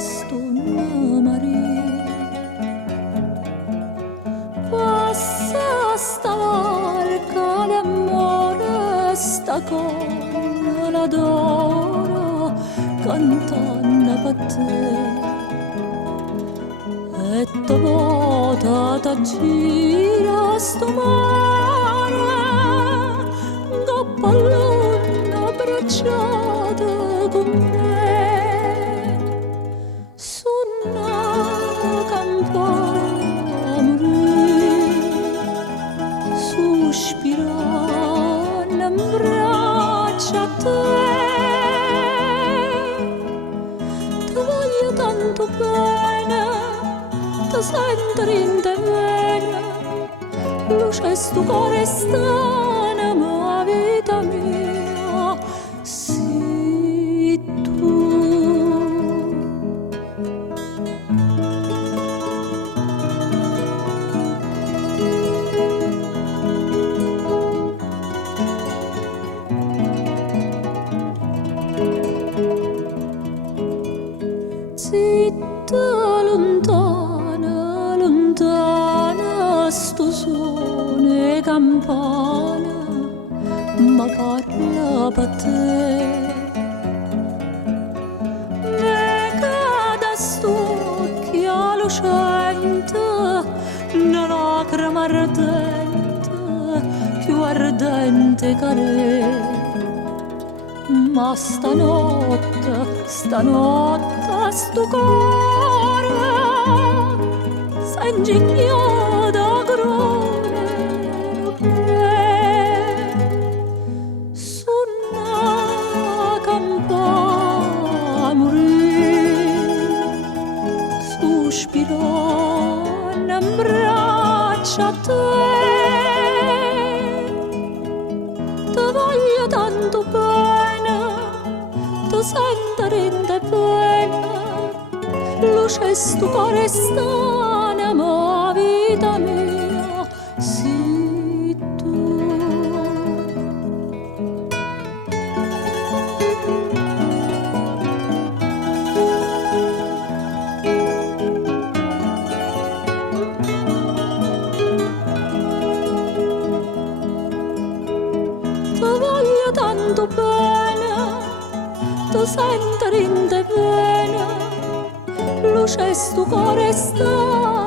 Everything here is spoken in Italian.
stonna Maria. Passa sta barca d'amore, sta con la d'oro, cantando per te. E tua bota ta gira sto mare, coppa l'una abbracciata con me. Su una campana morì, sospirando in braccia a te. Ti voglio tanto bene, ti sento in te bene, luce sto cuore strana, ma vita mia, sei tu. Zitta lontana, lontana, sto suono e campana, ma parla per te. Me cade sto occhio lucente, una lacrima ardente, più ardente che re. Ma stanotte, sto cuore s'ingigno da grone su una campana morì, sospirando in braccia a te. Ti voglio tanto bene, ti sento in te bene, luce sto cuore strana, ma vita mia, sei tu. Ti voglio tanto bene, ti sento in te bene, luce sto cuore sta